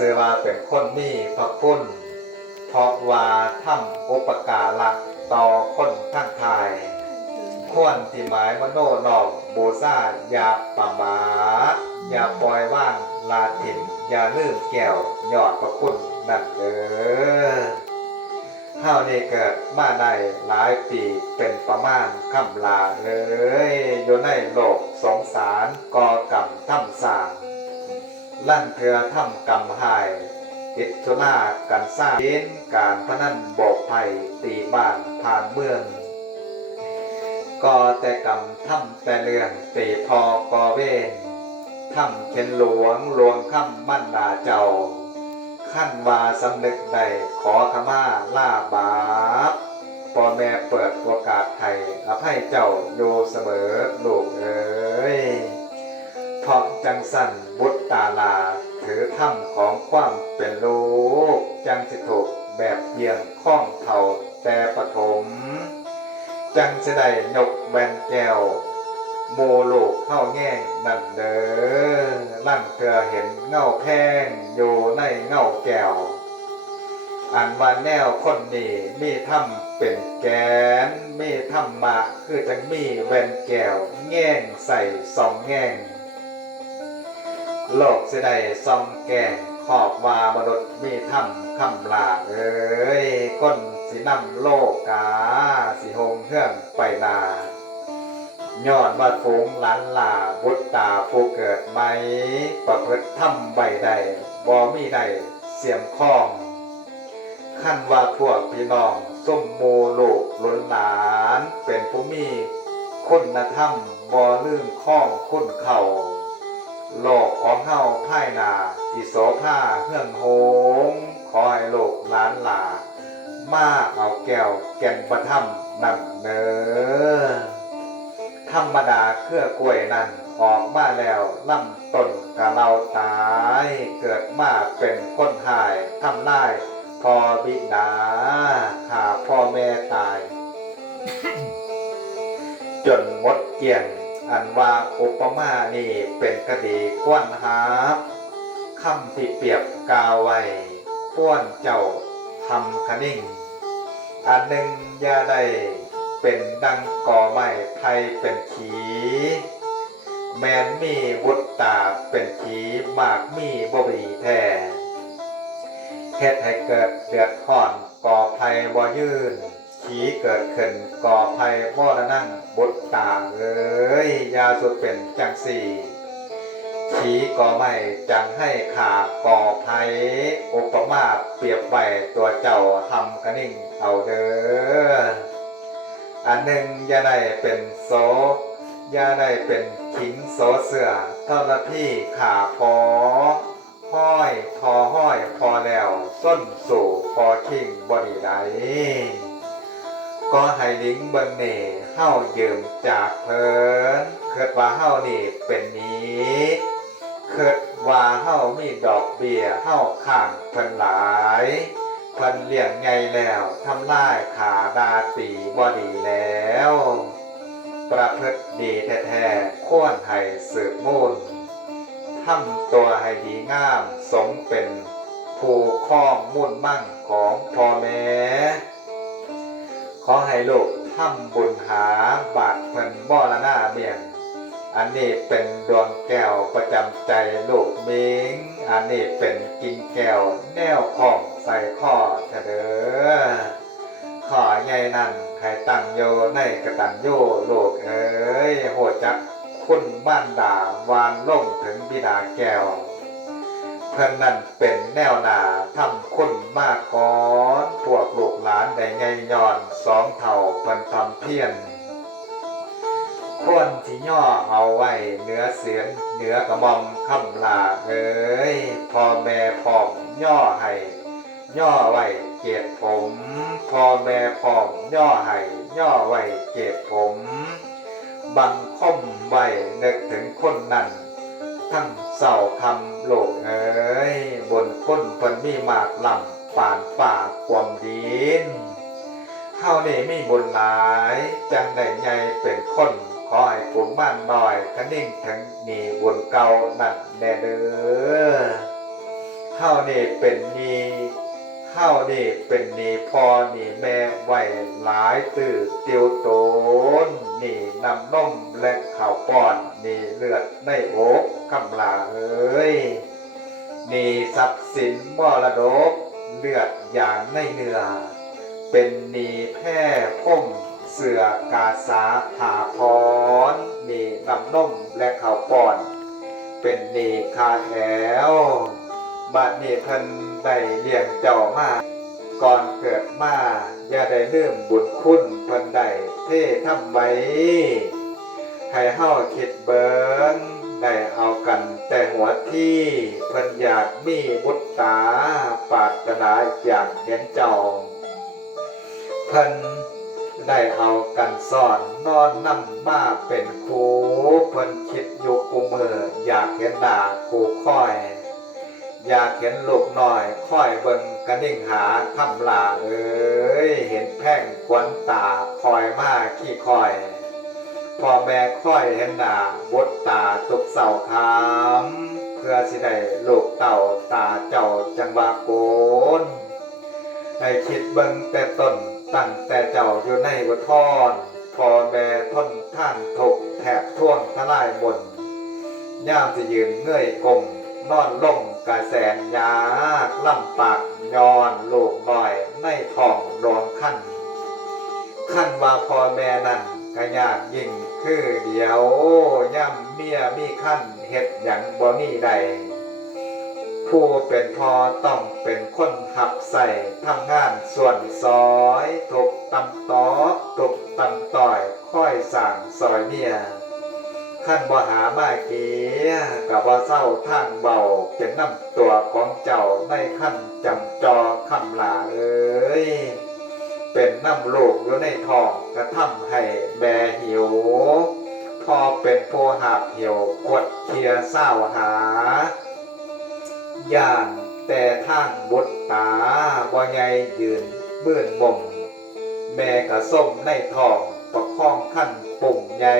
สือว่าเป็นคนมีพระคุณ เพราะว่าทำอุปการะต่อคนทั้งทาย ควรที่หมายมโนนอมบูซาอย่าประมาอย่าปล่อยว่างลาถิ่นอย่าลืมแก้วยอดพระคุณนั่นเด้อเฮานี่เกิดมาได้หลายปีเป็นประมาณคำลาเลย อยู่ในโลกสงสารก่อ ลั่นเถือทำกรรมหายติดทุนากันสร้างเน้นการพนันโบกไผ่ตีบ้านผ่านเมืองก่อแต่กรรมทำแต่เรื่องตีพอกอเวนทำเข็นหลวงหลวงคำมั่นดาเจ้า ขั้นวาสำนึกใดขอขมาล่าบาปพ่อแม่เปิดโอกาสไทยอภัยเจ้าอยู่เสมอลูกเอ๋ยเพราะจังสันบุตร ตาลา ถือถ้ำของความเป็นลูกจังสิถูกแบบเยี่ยงข้องเท่าแต่ปฐม จังสิได้ยกแวนแก้ว โมโลกเข้าแง่งนั่นเด้อลั่นเธอเห็นเงาแพงอยู่ในเงาแก้วอันว่าแนวคนนี้มีถ้ำเป็นแกนมีถ้ำมาคือจังมีแวนแก้ว แง่งใส่สองแง่ง โลกสิได้ซองแก่งขอบวามนุษย์มีถ้ำคำลาเอ้ยก้นสินำโลกกาสิหงเฮื่องไปนาย้อนว่าฝูงล้านลาบุตรตาผู้เกิดไหม ประพฤติถ้ำใบใดบ่มีใดเสียมข้องขั้นว่าพวกพี่น้องส้มโมลูกล้นหลาน เป็นผู้มีคุณธรรมบ่ลืมข้องคุณเข่า โลกของเฮาภายหนาที่โสภาเฮืองโหงขอให้โลกล้านหลา มาเอาแก้วแก่นประทัมนั่นเนอธรรมดาเครือกล้วยนั่นออกมาแล้วลำต้นกะเราตาย เกิดมาเป็นคนหายทำได้พอบิดาขาพ่อแม่ตาย จนหมดเกียง อันว่าอุปมานี่เป็นคดีก้วนหาบคำที่เปรียบกาวไว้ป้วนเจ้าทำคนิ่ง อันหนึ่งยาได้เป็นดังก่อไม้ไทยเป็นขี แมนมีวุตตาเป็นขีมากมีบบีแท้เฮ็ดให้เกิดเดือดร้อนก่อภัยบ่ยืน ขีเกิดขึ้นก่อภัยบ่อละนั่งบุตาเอ้ยยาสุดเป็นจังสี่ขีก่อไม่จังให้ขาก่อภัยอุปมาเปรียบไว้ตัวเจ้าทำกระนิ่งเอาเด้ออันหนึ่งยาได้เป็นโซยาได้เป็นขิงโซเสือเท่าละที่ขาพอห้อยพอห้อยพอแล้ว ส้นสู่พอคิงบริได ก็ให้ลิงเบิงเน่เฮ้ายืมจากเพิ่นเคิดว่าเฮ้านี่เป็นนี้เคิดว่าเฮ้ามีดอกเบี้ยเฮ้าข้างเพิ่นหลายเพิ่นเลี้ยงไงแล้วทำลายขาดาตีบ่ดีแล้ว ประพฤติดีแท้ๆควรให้สืบมูลทำตัวให้ดีงามสมเป็น ผู้ครองมุ่นมั่งของพ่อแม่ ขอให้โลกทำบุญหาบาทเพิ่นบ่อละหน้าเมียงอันนี้เป็นดวงแก้วประจำใจโลูกมิงอันนี้เป็นกินแก้วแนวของใส่ข้อเถอะเด้อขอใหญ่นั่นให้ตั้งโยในกระตันโยโลกเอ้ยโหดจักคุณบ้านด่าวานล่งถึงบิดาแก้ว เพื่อนนั่นเป็นแนวหนาทำคุณมากก่อนพวกลูกหลานได้ไงย้อน สองเท่าเพิ่นทำเพียนควรที่ย่อเอาไว้เหนือเสียนเหนือกระมอมคำลาเอ้ยพ่อแม่พร้อมย่อให้ย่อไว้เกียรผมพ่อแม่พร้อมย่อให้ย่อไว้เกียรผมบังคมไว้นึกถึงคนนั้นทั้งเศร้าคำโลกเอ้ยบนคนเพิ่นมีมากลำป่านป่าความดิน เฮานี่มีบุญหลายจังได้ใหญ่เป็นคนขอให้ผมบ้านหน่อยคะนิ่งถึงนีบุญเก่านั่นแน่เด้อเฮเฮานี่เป็นนี้เฮานี่เป็นนีพอนี้แม่ไหวหลายตื้อติวโตนนี่น้ำนมและข้าวป้อนนี่เลือดในโอกคำลาเอ้ยนี่ทรัพย์สินมรดกเลือดอย่างในเนื้อ เป็นหนีแพ่พ่มเสือกาสาหาพรนีน้ำนมและข้าวป้อน เป็นหนีคาแหวบัดนี้เพิ่นได้เลี้ยงเจ้ามา ก่อนเกิดมาอย่าได้ลืมบุญคุณเพิ่นได้เท่ทำไว้ให้เฮาคิดเบิงได้เอากันแต่หัวที่เพิ่นอยากมีบุตรตาปารถนาอยากเห็นเจ้า เพิ่นได้เอากันสอนนอนนำมาเป็นครูเพิ่นคิดอยู่กูมืออยากเห็นหน้าครูค่อย อยากเห็นลูกน้อยค่อยเบิ่งกระนิ่งหาคำลาเอ้ยเห็นแพ่งควนตาคอยมาขี้คอยพ่อแม่ค่อยเห็นหน้าบดตาตุกเสาคำเพื่อสิได้ลูกเต่าตาเจ้าจังว่าโกนให้คิดเบิ่งแต่ต้น ตั้งแต่เจ้าอยู่ในอุทธรพ่อแม่ทนท่านถกแถบท่วงทลายบนย่ามจะยืนเงยกลมนอนลงกระแสนยากลำปากย้อนลูกน้อยในท้องโดนขั้นขั้นว่าพอแม่นั้นก็ยากยิ่งคือเดียวย่ำเมียมีขั้นเฮ็ดหยังบ่มีใด ผู้เป็นพอต้องเป็นคนหับใส่ทำงานส่วนซอยถกตำตอกถูกตำต่อยค่อยสั่งซอยเมียขั้นบ่หามาเกียกับว่าเศร้าทางเบาเป็นน้ำตัวของเจ้าในขั้นจำจอคำลาเอ้ยเป็นน้ำลูกอยู่ในท้องกระทำให้แบหิว พอเป็นโพหาบหิวกดเคียเศร้าหา ย่านแต่ทางบดตาบ่ใหญ่ยืนเบื่อนบ่มแม่กะส้มในทองประคองขั้นปุ่มใหญ่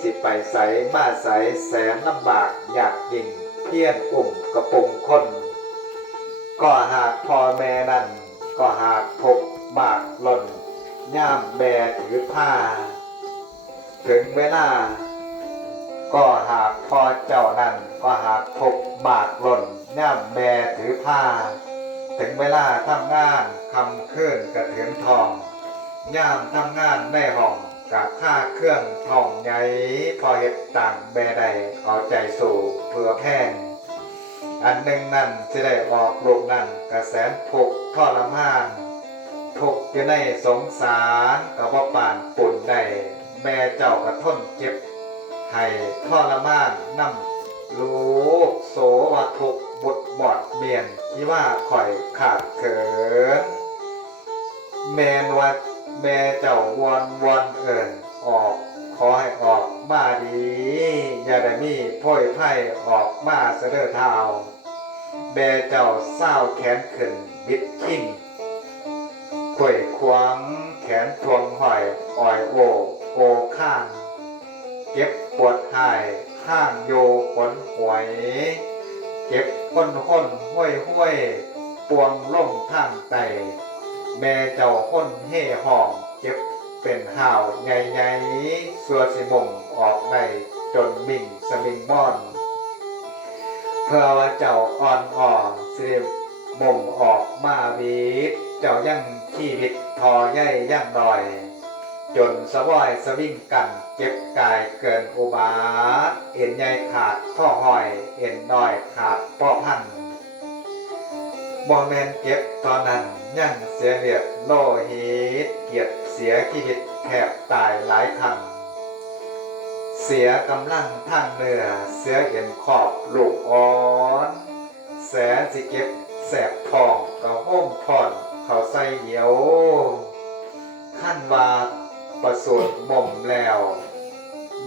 สิไปใสมาใสแสนลำบากอยากยิ่งเพี้ยนอุ่มกระปุ่มคนก็หากพ่อแม่นั่นก็หากพกบากหล่นย่ามแบถือผ้า ถึงเวลา ก็หากพอเจ้านั่นก็หากพกบากหล่น ย่ามแบถือผ้า ถึงเวลาทำงานคำเคลื่อนกระเถือนทอง ย่ามทำงานในห้องกับค่าเครื่องทองใหญ่พอเห็ดต่างแบใดเอาใจสู่เพื่อแพงอันหนึ่งนั่นจะได้ออกลูกนั่นกระแสนทุกข์ทรมานทุกข์อยู่ในสงสารกับว่าป่านปุ่นใดแม่เจ้ากระทนเจ็บ ให้ทรมานนำลูกโสว่าทุก บุดบอดเบียนที่ว่าข่อยขาดเขินแมนว่าแม่เจ้าวอนวอนเอิญออก ขอให้ออกมาดี อย่าได้มีพ่อยไพ่ออกมาเสดอเท้าแม่เจ้าเศร้าแขนขึ้นบิดขิ้งขวยควงแขนทวงหอยอ่อยโอโอข้าง เก็บปวดหายข้างโยขนหวย เก็บก้นห้นห้วยห้วยปวงล่มทางไตแม่เจ้าค้นเฮ่ห้องเก็บเป็นห่าวใหญ่ๆสัวสิมงออกในจนบิ่งสมิงม่อนเพื่อว่าเจ้าอ่อนอ่อนสิบ่มออกมาวีเจ้ายังชีวิตทอใหญ่ยังหน่อย จนสวอยสวิ่งกันเจ็บกายเกินอุบาทเอ็นใหญ่ขาดพ่อหอย เอ็นน้อยขาดพ่อพันบอแมนเก็บตอนนั้นยังเสียเลือดโลหิตเกียรติเสียชีวิตแทบตายหลายครั้งเสียกำลังทางเนื้อเสียเอ็นขอบลูกอ่อนแสนสิเก็บแสบทองก็ห้มผ่อนเขาใส่เหียวขั้นว่า ประสูติบ่มแล้ว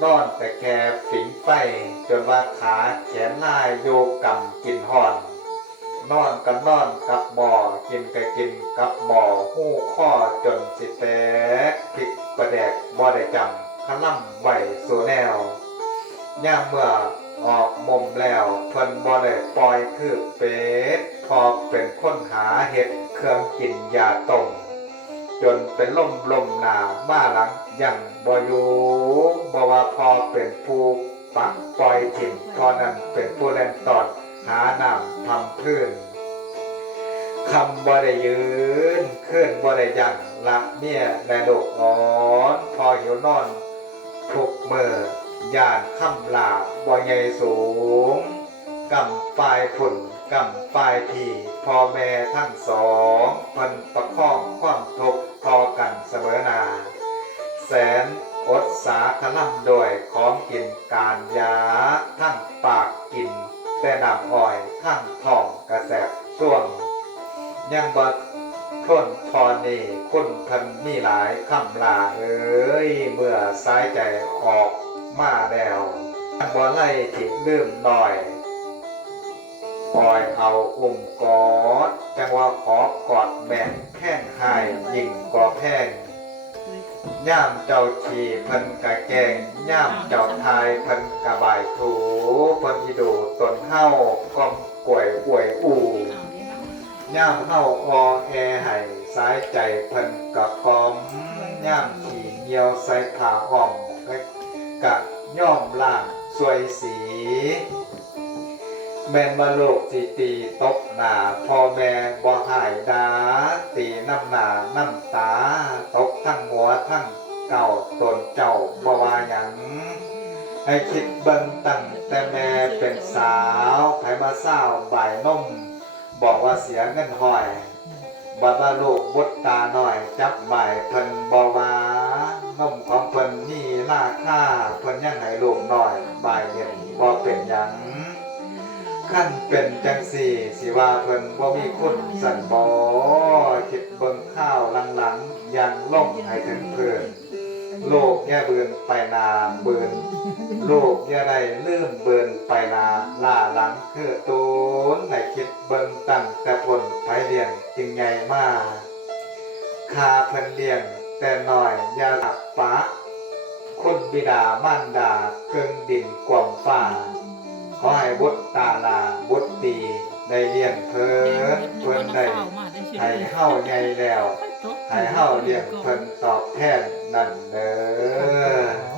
นอนแต่แค่ฝิงไฟจนว่าขาแขนลายโยกกำกินห่อน นอนกันนอนกับบ่อกินก็กินกับบ่อหู้ข้อจนสิแตกพลิกประแดกบ่ได้จำขล่ำไหวสูแนวย่ามเมื่อออกมุมแล้วเพิ่นบ่ได้ปล่อยคือเป็ดพอเป็นคนหาเห็ดเครื่องกินยาต้ม จนเป็นล่มลมหนาบ้าหลังยังบ่อยู่บว่าพอเป็นผู้ปักปล่อยถิ่นพอนั้นเป็นผู้เล่นตอนหานำทำพื้นคำบ่ได้ยืนขึ้นบ่ได้ยังละเนี่ยในโลกอ่อนพอหิวนอนทุกเมื่อยานคำลาบ่ใหญ่สูงกำปลายผุ่น กำปลายทีพ่อแม่ทั้งสองพันประคองความทุกข์พอกันเสมอนา แสนอดสาขล่ำโดยของกินการยาทั้งปากกิน แต่น้ำอ้อยทั้งท้องกระแสบส่วง ยังบัดทนพอนี่คุณพันมีหลายคำลาเอ้ย เมื่อสายใจออกมาแล้วบ่ไล่ที่ลืมหน่อย คอยเอาอุ้มกอดจังว่าขอกอดแม่นแข้งหายยิ่งกว่าแพงย่ามเจ้าชีพิ่นกะแกงย่ามเจ้าทายพิ่นกะบายถูพิ่นอีดูตนเฮาก้มป่วยป่วยอู่ย่ามเฮาออแอให้สายใจพิ่นกะกอมย่ามขี่เหี่ยวใส่ผ้าอ้อมกะกะย่อมล่างสวยสี แม่มาโลกสิตีตกหนาพ่อแม่บ่หายดาตีน้ำหนาน้ำตา ตกทั้งหัวทั้งเก่าตนเจ้าบ่ว่าหยังให้คิดเบิ่งตั้งแต่แม่เป็นสาวไผมาเศร้าบ่ายนมบอกว่าเสียเงินห้อยบัดว่าลูกบดตาหน่อยจับบ่ายเพิ่นบ่ว่านมของเพิ่นนี่ราคาเพิ่นยังให้ลูกหน่อยบ่ายเย็นบ่เป็นหยัง ขั้นเป็นจังสี่สิว่าเพิ่นบ่มีคุณสันบ่คิดเบิ่งข้าวหลังๆยังล่มให้ถึงเพิ่นโลกอย่เบือนไปนาเบือนโลกอย่าได้ลืมเบือนไปนาล่าหลังคือตูนให้คิดเบิ่งตั้งแต่ผลไผเลี้ยงจึงใหญ่มาคาเพิ่นเลี้ยงแต่น้อยอย่าหลับปะคุณบิดามารดาเกิงดินกว่ำฟ้า อให้บุตรตาลาบุตรตีได้เลี้ยงเพิ่นเพิ่นได้ให้เฮาใหญ่แล้วให้เฮาเลี้ยงเพิ่นตอบแทนนั่นเด้อ